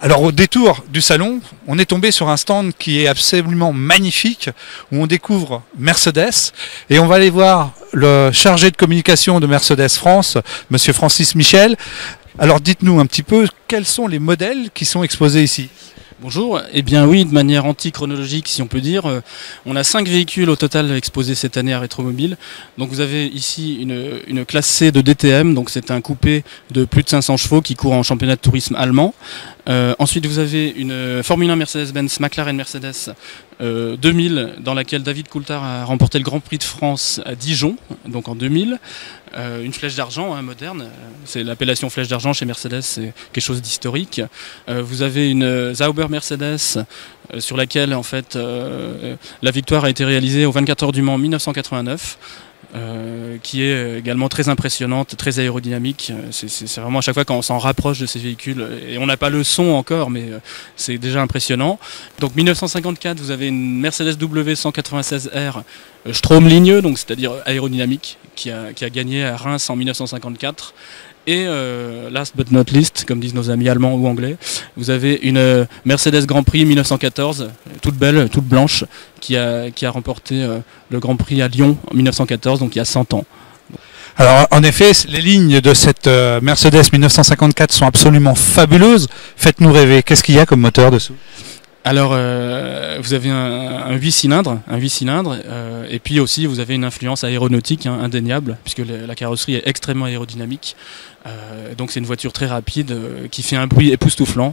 Alors au détour du salon, on est tombé sur un stand qui est absolument magnifique, où on découvre Mercedes, et on va aller voir le chargé de communication de Mercedes France, monsieur Francis Michel. Alors dites-nous un petit peu, quels sont les modèles qui sont exposés ici ? Bonjour, eh bien oui, de manière anti-chronologique si on peut dire, on a 5 véhicules au total exposés cette année à Rétromobile. Donc vous avez ici une classe C de DTM, donc c'est un coupé de plus de 500 chevaux qui court en championnat de tourisme allemand. Ensuite vous avez une Formule 1 Mercedes-Benz McLaren Mercedes 2000 dans laquelle David Coulthard a remporté le Grand Prix de France à Dijon, donc en 2000. Une flèche d'argent moderne, c'est l'appellation flèche d'argent chez Mercedes, c'est quelque chose d'historique. Vous avez une Sauber Mercedes sur laquelle en fait la victoire a été réalisée au 24 heures du Mans 1989. Qui est également très impressionnante, très aérodynamique. C'est vraiment à chaque fois quand on s'en rapproche de ces véhicules, et on n'a pas le son encore, mais c'est déjà impressionnant. Donc 1954, vous avez une Mercedes W196R Strom ligneux, donc c'est-à-dire aérodynamique, qui a gagné à Reims en 1954. Et last but not least, comme disent nos amis allemands ou anglais, vous avez une Mercedes Grand Prix 1914, toute belle, toute blanche, qui a remporté le Grand Prix à Lyon en 1914, donc il y a 100 ans. Alors en effet, les lignes de cette Mercedes 1954 sont absolument fabuleuses. Faites-nous rêver, qu'est-ce qu'il y a comme moteur dessous ? Alors, vous avez un 8 cylindres, et puis aussi vous avez une influence aéronautique indéniable, puisque la carrosserie est extrêmement aérodynamique. Donc c'est une voiture très rapide qui fait un bruit époustouflant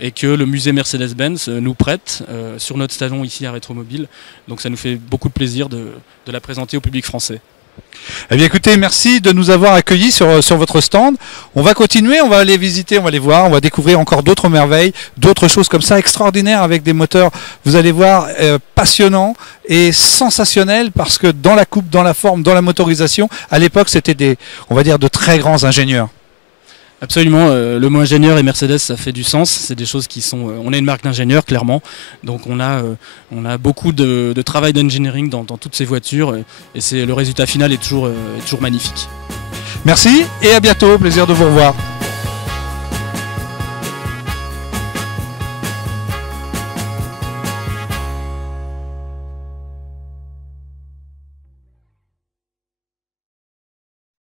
et que le musée Mercedes-Benz nous prête sur notre salon ici à Rétromobile. Donc ça nous fait beaucoup de plaisir de la présenter au public français. Eh bien écoutez, merci de nous avoir accueillis sur votre stand. On va continuer, on va aller visiter, on va aller voir, on va découvrir encore d'autres merveilles, d'autres choses comme ça extraordinaires avec des moteurs, vous allez voir, passionnants et sensationnels, parce que dans la coupe, dans la forme, dans la motorisation, à l'époque c'était on va dire, de très grands ingénieurs. Absolument, le mot ingénieur et Mercedes, ça fait du sens, c'est des choses qui sont... on est une marque d'ingénieurs, clairement, donc on a beaucoup de travail d'engineering dans toutes ces voitures, et le résultat final est toujours magnifique. Merci et à bientôt, plaisir de vous revoir.